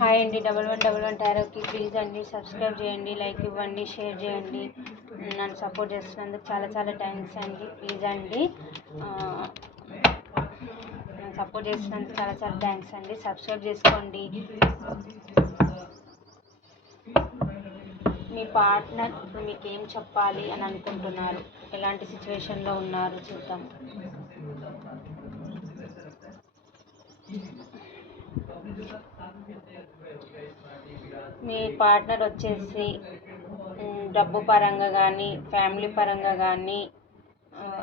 Hi అండి, 1111 టారోకి please అండి subscribe చేయండి, లైక్ ఇవ్వండి, షేర్ చేయండి. నన్ను సపోర్ట్ చేస్తున్నందుకు చాలా చాలా థ్యాంక్స్ అండి. ప్లీజ్ అండి, నన్ను సపోర్ట్ చేస్తున్నందుకు చాలా చాలా థ్యాంక్స్ అండి. సబ్స్క్రైబ్ చేసుకోండి. మీ పార్ట్నర్ ఇప్పుడు మీకు ఏం చెప్పాలి అని అనుకుంటున్నారు? ఎలాంటి సిచ్యువేషన్లో ఉన్నారు చూద్దాం. మీ పార్ట్నర్ వచ్చేసి డబ్బు పరంగా కానీ ఫ్యామిలీ పరంగా కానీ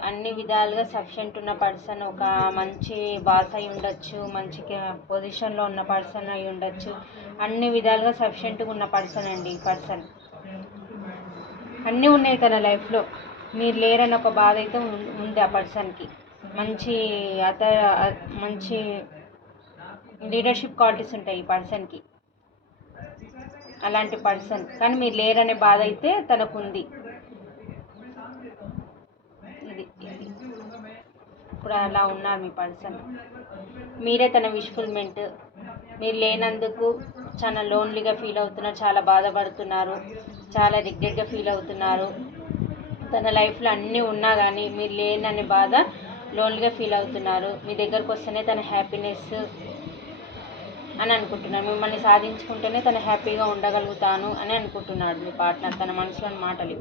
అన్ని విధాలుగా సఫిషియెంట్ ఉన్న పర్సన్, ఒక మంచి బాస్ అయి ఉండొచ్చు, మంచి పొజిషన్లో ఉన్న పర్సన్ అయి ఉండొచ్చు. అన్ని విధాలుగా సఫిషియెంట్గా ఉన్న పర్సన్ అండి. ఈ పర్సన్ అన్నీ ఉన్నాయి తన లైఫ్లో. మీరు లేరని ఒక బాధ అయితే ఉంది ఆ పర్సన్కి. మంచి లీడర్షిప్ క్వాలిటీస్ ఉంటాయి ఈ పర్సన్కి. అలాంటి పర్సన్ కానీ మీరు లేరనే బాధ అయితే తనకు ఉంది. ఇది ఇప్పుడు అలా ఉన్నారు మీ పర్సన్. మీరే తన విష్ఫుల్మెంట్. మీరు లేనందుకు చాలా లోన్లీగా ఫీల్ అవుతున్నారు, చాలా బాధపడుతున్నారు, చాలా రిగ్రెట్గా ఫీల్ అవుతున్నారు. తన లైఫ్లో అన్నీ ఉన్నా కానీ మీరు లేననే బాధ, లోన్లీగా ఫీల్ అవుతున్నారు. మీ దగ్గరకు వస్తేనే తన హ్యాపీనెస్ అని అనుకుంటున్నాడు. మిమ్మల్ని సాధించుకుంటేనే తను హ్యాపీగా ఉండగలుగుతాను అని అనుకుంటున్నాడు మీ పార్ట్నర్. తన మనసులోని మాటలు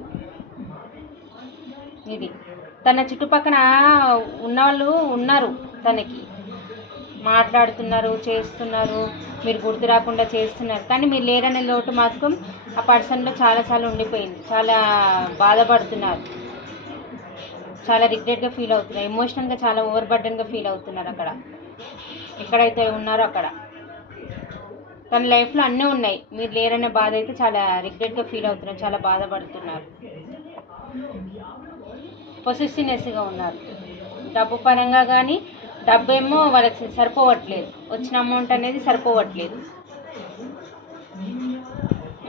ఇది. తన చుట్టుపక్కల ఉన్నవాళ్ళు ఉన్నారు, తనకి మాట్లాడుతున్నారు, చేస్తున్నారు, మీరు గుర్తు రాకుండా చేస్తున్నారు. కానీ మీరు లేరనే లోటు మాత్రం ఆ పర్సన్లో చాలాసార్లు ఉండిపోయింది. చాలా బాధపడుతున్నారు, చాలా రిగ్రెట్గా ఫీల్ అవుతున్నారు, ఎమోషనల్గా చాలా ఓవర్ బర్డెన్గా ఫీల్ అవుతున్నారు. అక్కడ ఎక్కడైతే ఉన్నారో అక్కడ తన లైఫ్లో అన్నీ ఉన్నాయి. మీరు లేరనే బాధ అయితే చాలా రిగ్రెట్గా ఫీల్ అవుతున్నారు, చాలా బాధపడుతున్నారు. పొసెసివ్నెస్గా ఉన్నారు. డబ్బు పరంగా కానీ డబ్బేమో వాళ్ళకి సరిపోవట్లేదు. వచ్చిన అమౌంట్ అనేది సరిపోవట్లేదు.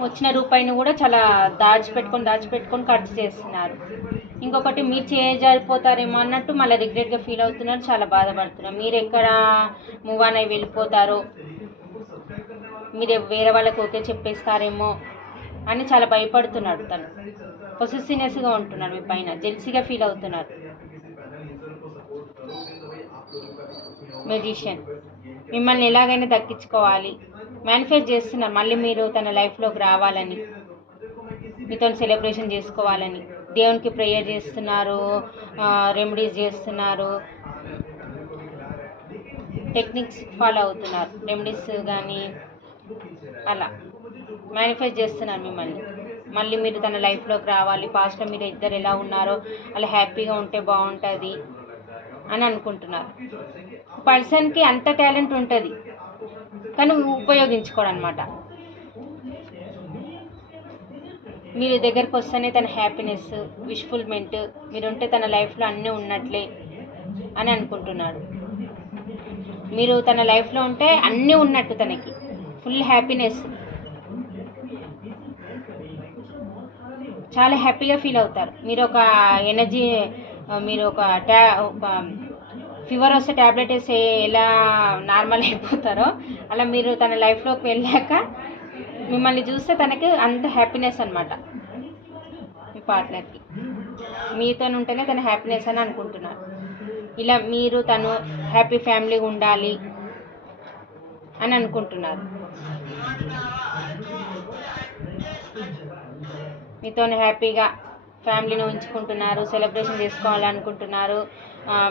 వచ్చిన రూపాయిని కూడా చాలా దాచిపెట్టుకొని ఖర్చు చేస్తున్నారు. ఇంకొకటి మీరు చేయజారిపోతారేమో అన్నట్టు మళ్ళీ రిగ్రెట్గా ఫీల్ అవుతున్నారు, చాలా బాధపడుతున్నారు. మీరు ఎక్కడ మూవ్ ఆన్ అయి వెళ్ళిపోతారో, మీరు వేరే వాళ్ళకి ఓకే చెప్పేస్తారేమో అని చాలా భయపడుతున్నాడు తను. పొసెసివ్నెస్గా ఉంటున్నాడు మీ పైన, జెల్సీగా ఫీల్ అవుతున్నారు. మెజిషియన్ మిమ్మల్ని ఎలాగైనా దక్కించుకోవాలి, మేనిఫెస్ట్ చేస్తున్నారు మళ్ళీ మీరు తన లైఫ్లోకి రావాలని, మీతో సెలబ్రేషన్ చేసుకోవాలని. దేవునికి ప్రేయర్ చేస్తున్నారు, రెమెడీస్ చేస్తున్నారు, టెక్నిక్స్ ఫాలో అవుతున్నారు. రెమెడీస్ కానీ అలా మేనిఫెస్ట్ చేస్తున్నారు మిమ్మల్ని. మళ్ళీ మీరు తన లైఫ్లోకి రావాలి, పాస్ట్లో మీరు ఇద్దరు ఎలా ఉన్నారో అలా హ్యాపీగా ఉంటే బాగుంటుంది అని అనుకుంటున్నారు. పర్సన్కి అంత టాలెంట్ ఉంటుంది కానీ ఉపయోగించుకోడు అనమాట. మీరు దగ్గరకు వస్తేనే తన హ్యాపీనెస్, విష్ఫుల్మెంట్, మీరుంటే తన లైఫ్లో అన్నీ ఉన్నట్లే అని అనుకుంటున్నాడు. మీరు తన లైఫ్లో ఉంటే అన్నీ ఉన్నట్టు, తనకి ఫుల్ హ్యాపీనెస్, చాలా హ్యాపీగా ఫీల్ అవుతారు. మీరు ఒక ఎనర్జీ, మీరు ఒక ఫీవర్ వస్తే ట్యాబ్లెట్ వేసి ఎలా నార్మల్ అయిపోతారో అలా మీరు తన లైఫ్లోకి వెళ్ళాక మిమ్మల్ని చూస్తే తనకి అంత హ్యాపీనెస్ అనమాట. మీ పార్ట్నర్కి మీతో ఉంటేనే తన హ్యాపీనెస్ అని అనుకుంటున్నారు. ఇలా మీరు తను హ్యాపీ ఫ్యామిలీగా ఉండాలి అని అనుకుంటున్నారు. మీతో హ్యాపీగా ఫ్యామిలీని ఉంచుకుంటున్నారు, సెలబ్రేషన్ చేసుకోవాలనుకుంటున్నారు,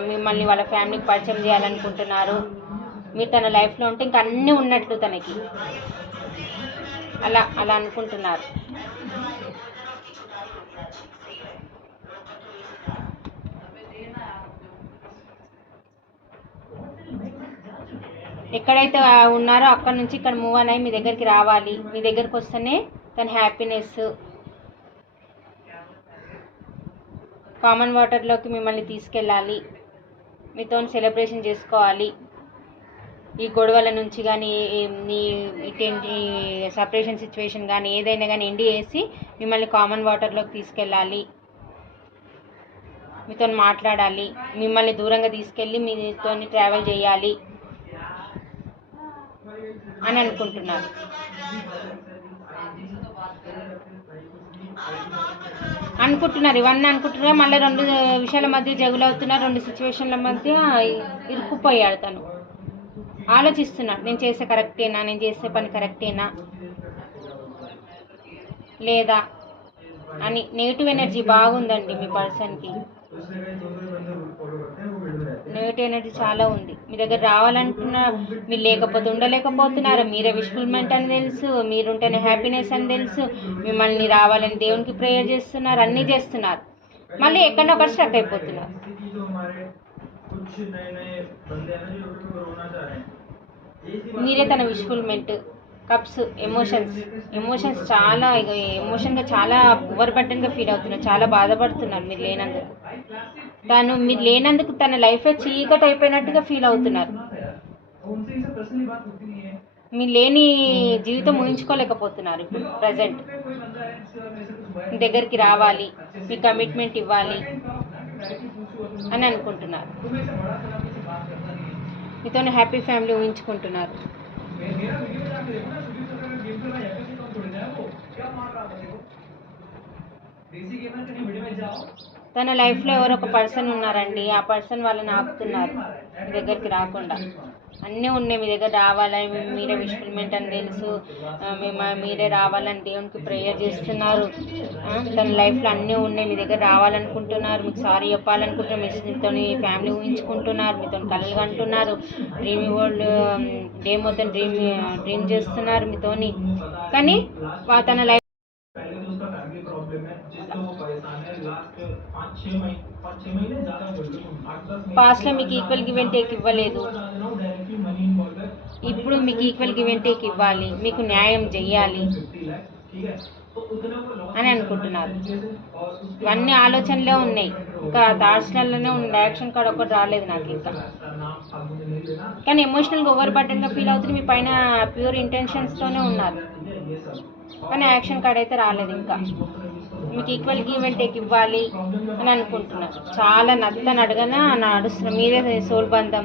మిమ్మల్ని వాళ్ళ ఫ్యామిలీకి పరిచయం చేయాలనుకుంటున్నారు. మీరు తన లైఫ్లో ఉంటే ఇంకా అన్నీ ఉన్నట్లు తనకి, అలా అనుకుంటున్నారు. ఎక్కడైతే ఉన్నారో అక్కడ నుంచి ఇక్కడ మూవ్ అని మీ దగ్గరికి రావాలి. మీ దగ్గరికి వస్తేనే తన హ్యాపీనెస్. కామన్ వాటర్లోకి మిమ్మల్ని తీసుకెళ్ళాలి, మీతో సెలబ్రేషన్ చేసుకోవాలి. ఈ గొడవల నుంచి కానీ ఇటువంటి సపరేషన్ సిచ్యువేషన్ కానీ ఏదైనా కానీ ఎండి వేసి మిమ్మల్ని కామన్ వాటర్లోకి తీసుకెళ్ళాలి, మీతో మాట్లాడాలి, మిమ్మల్ని దూరంగా తీసుకెళ్ళి మీతో ట్రావెల్ చేయాలి. అని అనుకుంటున్నారు. ఇవన్నీ అనుకుంటున్నారు. మళ్ళీ 2 విషయాల మధ్య జగులవుతున్నారు, 2 సిచ్యువేషన్ల మధ్య ఇరుక్కుపోయాడు తను. ఆలోచిస్తున్నాడు, నేను చేసే కరెక్టేనా, నేను చేసే పని కరెక్టేనా లేదా అని. నెగిటివ్ ఎనర్జీ బాగుందండి మీ పర్సన్కి. నెగిటివ్ ఎనర్జీ చాలా ఉంది. మీ దగ్గర రావాలంటున్నా, మీరు లేకపోతే ఉండలేకపోతున్నారు. మీరే విష్ఫుల్మెంట్ అని తెలుసు, మీరుంటేనే హ్యాపీనెస్ అని తెలుసు. మిమ్మల్ని రావాలని దేవునికి ప్రేయర్ చేస్తున్నారు, అన్నీ చేస్తున్నారు. మళ్ళీ ఎక్కడో ఒకటి స్ట్రక్ అయిపోతున్నారు. మీరే తన విష్ఫుల్మెంట్. కప్స్, ఎమోషన్స్ చాలా ఎమోషన్గా చాలా ఓవర్ బర్డన్గా ఫీల్ అవుతున్నారు, చాలా బాధపడుతున్నారు మీరు లేనందుకు. మీరు లేనందుకు తన లైఫ్లో చీకటి అయిపోయినట్టుగా ఫీల్ అవుతున్నారు. మీరు లేని జీవితం ఊహించుకోలేకపోతున్నారు. ఇప్పుడు ప్రజెంట్ మీ దగ్గరికి రావాలి, మీ కమిట్మెంట్ ఇవ్వాలి అని అనుకుంటున్నారు. మీతో హ్యాపీ ఫ్యామిలీ ఊహించుకుంటున్నారు. తన లైఫ్లో ఎవరో ఒక పర్సన్ ఉన్నారండి, ఆ పర్సన్ వాళ్ళని ఆపుతున్నారు మీ దగ్గరికి రాకుండా. అన్నీ ఉన్నాయి, మీ దగ్గర రావాలని మీరే విష్ఫుల్మెంట్ అని తెలుసు, మీరే రావాలని దేవునికి ప్రేయర్ చేస్తున్నారు. తన లైఫ్లో అన్నీ ఉన్నాయి, మీ దగ్గర రావాలనుకుంటున్నారు, మీకు సారీ చెప్పాలనుకుంటున్నారు, మీతో ఫ్యామిలీ ఊహించుకుంటున్నారు, మీతో కలలు కంటున్నారు, డ్రీమ్ వరల్డ్ డే మొత్తం డ్రీమ్ చేస్తున్నారు మీతోని. కానీ తన లైఫ్ పాస్ట్లో మీకు ఈక్వల్ గివ్ అండ్ టేక్ ఇవ్వలేదు, ఇప్పుడు మీకు ఈక్వల్ గివ్ అండ్ టేక్ ఇవ్వాలి, మీకు న్యాయం చెయ్యాలి అని అనుకుంటున్నారు. ఇవన్నీ ఆలోచనలే ఉన్నాయి, ఇంకా థాట్స్లలోనే ఉంది. యాక్షన్ కార్డ్ ఒకటి రాలేదు నాకు ఇంకా. కానీ ఎమోషనల్గా ఓవర్ బర్డన్గా ఫీల్ అవుతుంది. మీ పైన ప్యూర్ ఇంటెన్షన్స్తోనే ఉన్నారు, కానీ యాక్షన్ కార్డ్ అయితే రాలేదు ఇంకా. మీకు ఈక్వల్ గివ్ అండ్ టేక్ ఇవ్వాలి అని అనుకుంటున్నారు. చాలా నడగన నడుస్తున్నారు. మీరే సోల్ బంధం,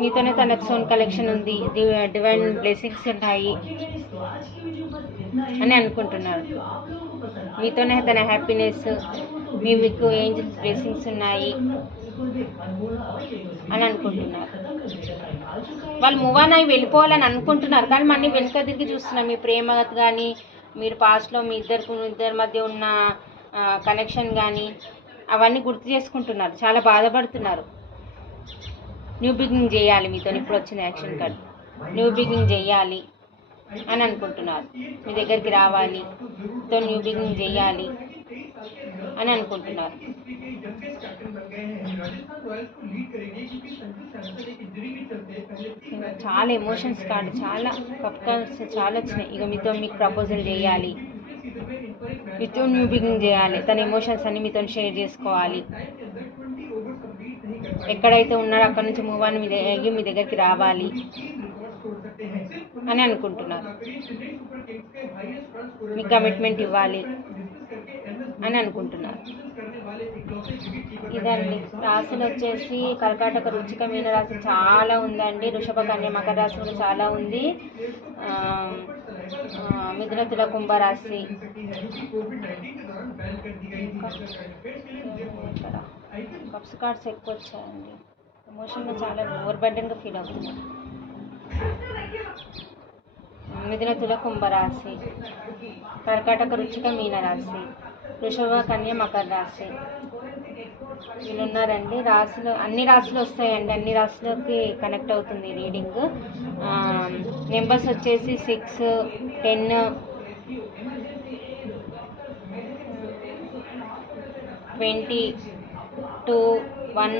మీతోనే తనకు సోన్ కలెక్షన్ ఉంది, డివైన్ బ్లెస్సింగ్స్ ఉన్నాయి అని అనుకుంటున్నారు. మీతోనే తన హ్యాపీనెస్, మీకు ఏంజల్స్ బ్లెస్సింగ్స్ ఉన్నాయి అని అనుకుంటున్నారు. వాళ్ళు మూవ్ ఆన్ అయి వెళ్ళిపోవాలని అనుకుంటున్నారు, కానీ మళ్ళీ వెనుక తిరిగి చూస్తున్నారు. మీ ప్రేమ కానీ, మీరు పాస్ట్లో మీ ఇద్దరి మధ్య ఉన్న కనెక్షన్ కానీ అవన్నీ గుర్తు చేసుకుంటున్నారు, చాలా బాధపడుతున్నారు. న్యూ బిగినింగ్ చేయాలి మీతో. ఇప్పుడు వచ్చిన యాక్షన్ కార్డ్ న్యూ బిగినింగ్ చేయాలి అని అనుకుంటున్నారు. మీ దగ్గరికి రావాలి, మీతో న్యూ బిగినింగ్ చేయాలి అని అనుకుంటున్నారు. చాలా ఎమోషన్స్ కార్డు, చాలా కప్స్ చాలా వచ్చినాయి. ఇక మీకు ప్రపోజల్ చేయాలి, మీతో న్యూ బిగినింగ్ చేయాలి, తన ఎమోషన్స్ అన్ని మీతో షేర్ చేసుకోవాలి. ఎక్కడైతే ఉన్నారో అక్కడ నుంచి మూవ్ అని మీ దగ్గరికి రావాలి అని అనుకుంటున్నారు. మీ కమిట్మెంట్ ఇవ్వాలి అని అనుకుంటున్నారు. ఇదండి రాశులు వచ్చేసి కర్కాటక, వృశ్చిక, మీన రాశి చాలా ఉందండి. వృషభ, కన్య, మకర రాశి కూడా చాలా ఉంది. మిథున, తుల, కుంభరాశి. కప్స్ కార్డ్స్ ఎక్కువ వచ్చాయండి. ఎమోషన్గా చాలా ఓవర్ బర్డన్గా ఫీల్ అవుతుంది. మిథున, తుల, కుంభరాశి, కర్కాటక, వృశ్చిక, మీన రాశి, వృషభ, కన్య, మకర రాశి వీళ్ళు ఉన్నారండి. రాశులు అన్ని రాశులు వస్తాయండి, అన్ని రాశులకి కనెక్ట్ అవుతుంది రీడింగ్. నెంబర్స్ వచ్చేసి 6, 10, 20, 2, 1,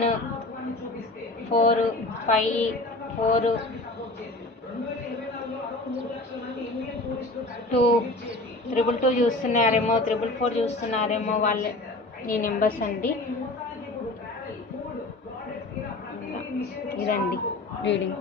4, 5, 4, 2, 222 చూస్తున్నారేమో, 444 చూస్తున్నారేమో వాళ్ళ ఈ నెంబర్స్ అండి. ఇదండి రీడింగ్.